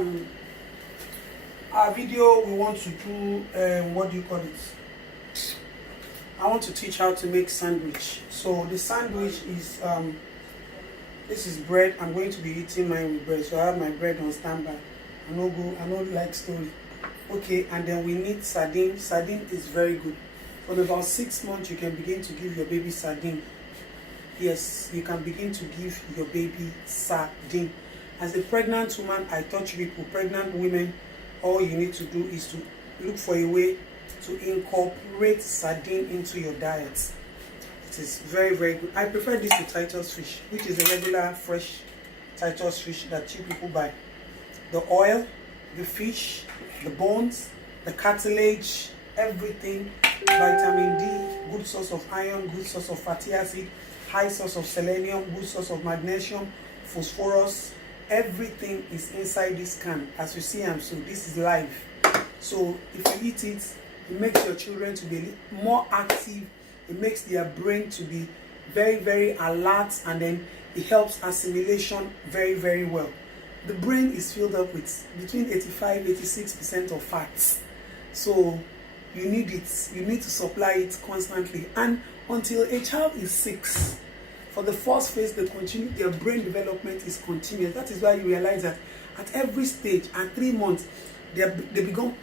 Our video, we want to do what do you call it? I want to teach how to make sandwich. So the sandwich is this is bread. I'm going to be eating mine with bread, so I have my bread on standby. I don't like story. Okay, and then we need sardine. Sardine is very good. From about 6 months, you can begin to give your baby sardine. Yes, you can begin to give your baby sardine. As a pregnant woman, I touch people, pregnant women, all you need to do is to look for a way to incorporate sardine into your diet. It is very, very good. I prefer this to Titus fish, which is a regular fresh Titus fish that you people buy. The oil, the fish, the bones, the cartilage, everything, vitamin D, good source of iron, good source of fatty acid, high source of selenium, good source of magnesium, phosphorus, everything is inside this can. As you see, so this is live. So if you eat it, it makes your children to be more active. It makes their brain to be very, very alert, and then it helps assimilation very, very well. The brain is filled up with between 85-86% of fats. So you need it. You need to supply it constantly. And until a child is 6, for the first phase, their brain development is continuous. That is why you realize that at every stage, at 3 months, they become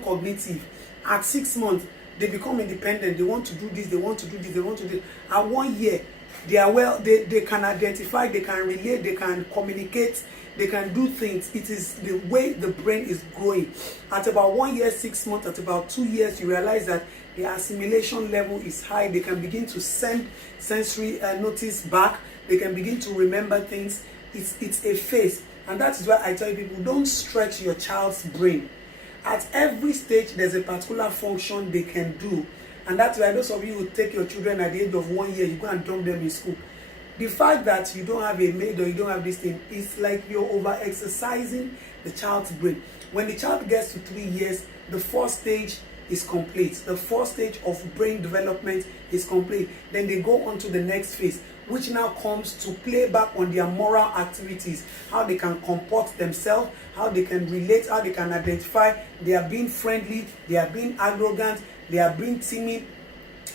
cognitive. At 6 months, they become independent. They want to do this. They want to do this. They want to do this. At 1 year, they are they can identify. They can relate. They can communicate. They can do things. It is the way the brain is growing. At about 1 year, 6 months, at about 2 years, you realize that the assimilation level is high. They can begin to send sensory notice back. They can begin to remember things. It's a phase. And that is why I tell people, don't stretch your child's brain. At every stage, there's a particular function they can do. And that's why those of you who take your children at the age of 1 year, you go and dump them in school. The fact that you don't have a maid or you don't have this thing, it's like you're over-exercising the child's brain. When the child gets to 3 years, the first stage is complete. The first stage of brain development is complete. Then they go on to the next phase, which now comes to play back on their moral activities, how they can comport themselves, how they can relate, how they can identify. They are being friendly, they are being arrogant, they are being timid,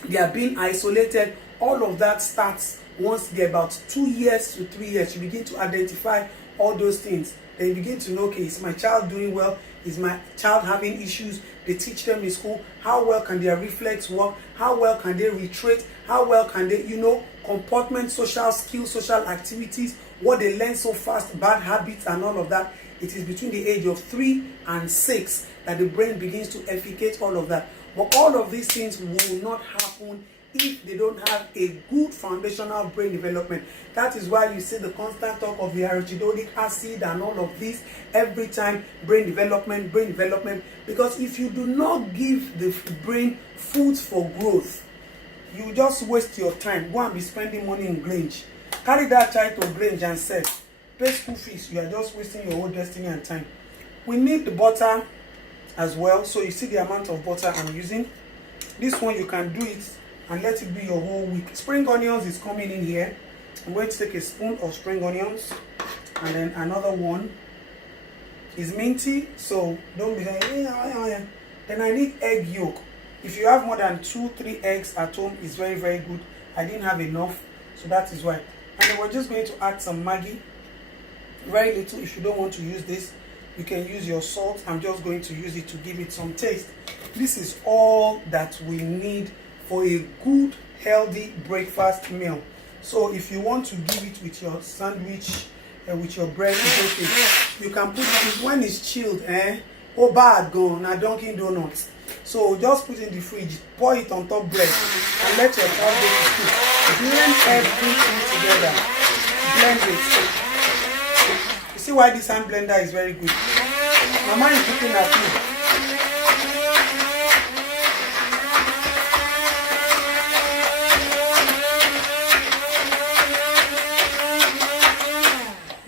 they are being isolated. All of that starts once they're about 2 years to 3 years. You begin to identify all those things. Then you begin to know, okay, is my child doing well? Is my child having issues? They teach them in school. How well can their reflex work? How well can they retreat? How well can they, comportment, social skills, social activities, what they learn so fast, bad habits and all of that. It is between the age of 3 and 6 that the brain begins to effectuate all of that. But all of these things will not happen if they don't have a good foundational brain development. That is why you see the constant talk of the arachidonic acid and all of this every time, brain development, because if you do not give the brain food for growth, you just waste your time. Go and be spending money in Grange. Carry that child to Grange and sell. Pay school fees. You are just wasting your whole destiny and time. We need the butter as well. So you see the amount of butter I'm using. This one you can do it and let it be your whole week. Spring onions is coming in here. I'm going to take a spoon of spring onions, and then another one is minty, so don't be like, Then I need egg yolk. If you have more than 2-3 eggs at home, it's very, very good. I didn't have enough, so that is why. And then we're just going to add some Maggi, very little. If you don't want to use this, you can use your salt. I'm just going to use it to give it some taste. This is all that we need for a good, healthy breakfast meal. So if you want to give it with your sandwich, with your bread, it's okay. You can put it when it's chilled, oh bad gone, now Dunkin' Donuts. So just put it in the fridge, pour it on top bread, and let your child go to school. Blend everything together. Blend it. You see why this hand blender is very good? Mama is looking at me.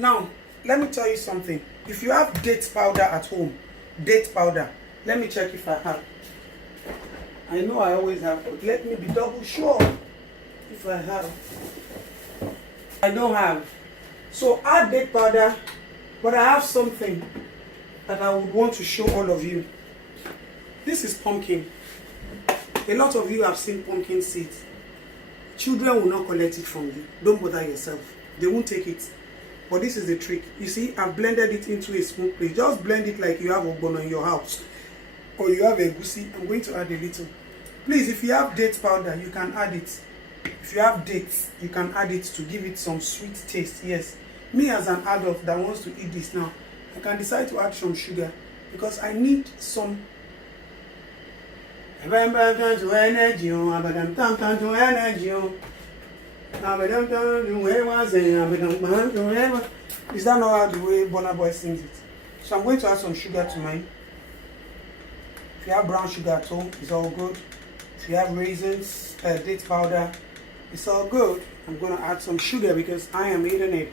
Now, let me tell you something. If you have date powder at home, date powder, let me check if I have. I know I always have, but let me be double sure if I have. I don't have. So add date powder But I have something that I would want to show all of you. This is pumpkin. A lot of you have seen pumpkin seeds. Children will not collect it from you. Don't bother yourself. They won't take it. But this is the trick. You see, I've blended it into a small plate. Just blend it like you have ogbono in your house. Or you have a goosey. I'm going to add a little. Please, if you have date powder, you can add it. If you have dates, you can add it to give it some sweet taste. Yes. Me as an adult that wants to eat this now, I can decide to add some sugar because I need some energy. Is that not how the way Burna Boy sings it? So I'm going to add some sugar to mine. If you have brown sugar at home, it's all good. If you have raisins, date powder, it's all good. I'm going to add some sugar because I am eating it.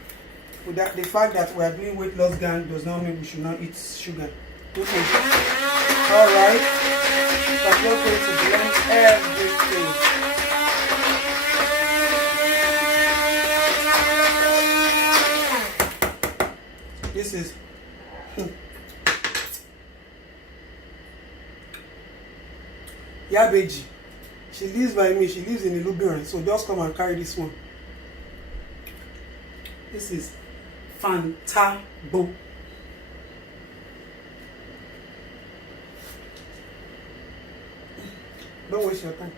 With that, the fact that we are doing weight loss gang does not mean we should not eat sugar. Okay. Alright. So I'm just going to blend everything. This is Yabeji. She lives by me. She lives in Ilubiran. So just come and carry this one. This is Fantabo. Don't waste your time.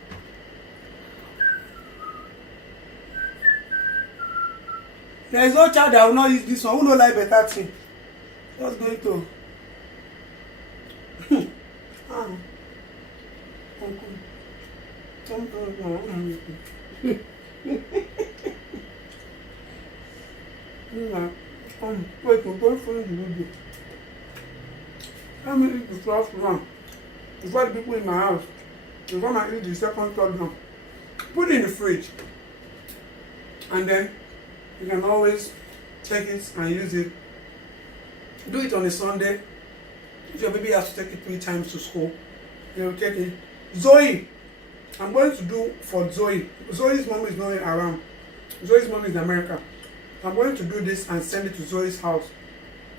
There is no child that will not use this one. Who no like better thing? Just going to. Wait, we're going for the video. Let me eat the first one. Before the people in my house, before I eat the second, third one. Put it in the fridge. And then you can always take it and use it. Do it on a Sunday. If your baby has to take it 3 times to school, you will take it. Zoe, I'm going to do for Zoe. Zoe's mom is not around. Zoe's mom is in America. I'm going to do this and send it to Zoe's house.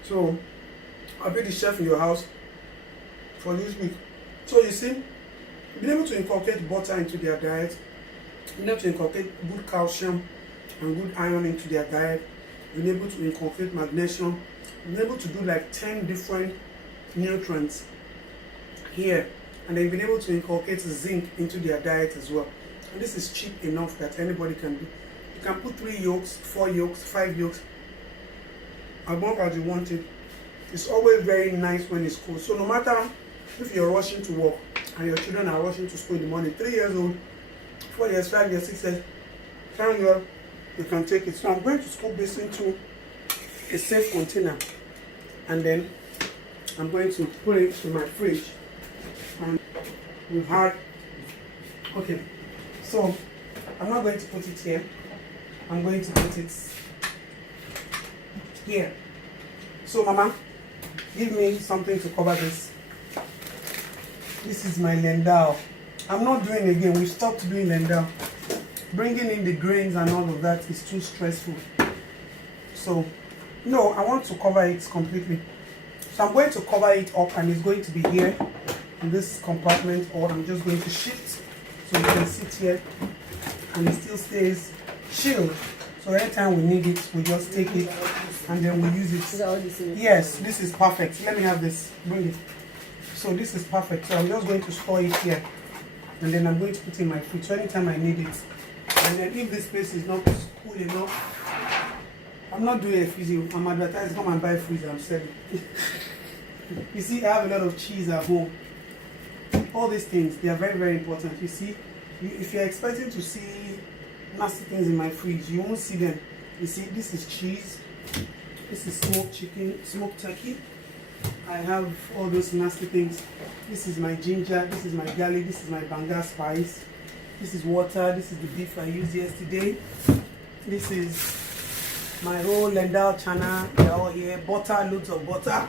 So I'll be the chef in your house for this week. So you see, being able to inculcate butter into their diet, being able to inculcate good calcium and good iron into their diet, being able to inculcate magnesium, being able to do like 10 different nutrients here, and they've been able to inculcate zinc into their diet as well. And this is cheap enough that anybody can do. You can put 3 yolks, 4 yolks, 5 yolks, as long as you want it. It's always very nice when it's cold. So no matter if you're rushing to work and your children are rushing to school in the morning, 3 years old, 4 years, 5 years, 6 years, 10 years, you can take it. So I'm going to scoop this into a safe container, and then I'm going to put it in my fridge. And we've had, okay, so I'm not going to put it here. I'm going to put it here. So Mama, give me something to cover this. This is my lendal. I'm not doing again. We stopped doing lendal. Bringing in the grains and all of that is too stressful. So, no, I want to cover it completely. So I'm going to cover it up, and it's going to be here in this compartment, or I'm just going to shift so you can sit here and it still stays chilled. So anytime we need it, we just take it and then we use it. Yes, this is perfect. Let me have this. Bring it. So this is perfect. So I'm just going to store it here, and then I'm going to put it in my fridge. So anytime I need it. And then if this place is not cool enough, I'm not doing a physio. I'm advertising. Come and buy freezer. I'm selling. You see, I have a lot of cheese at home. All these things, they are very, very important. You see, if you're expecting to see nasty things in my fridge, you won't see them. You see, this is cheese. This is smoked chicken, smoked turkey. I have all those nasty things. This is my ginger. This is my garlic. This is my banga spice. This is water. This is the beef I used yesterday. This is my whole lendal chana. They're all here. Butter, loads of butter.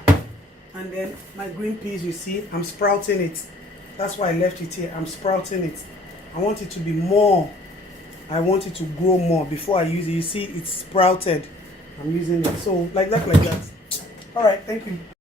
And then my green peas, you see, I'm sprouting it. That's why I left it here. I'm sprouting it. I want it to be more. I want it to grow more before I use it. You see, it's sprouted. I'm using it. So like that, like that. All right, thank you.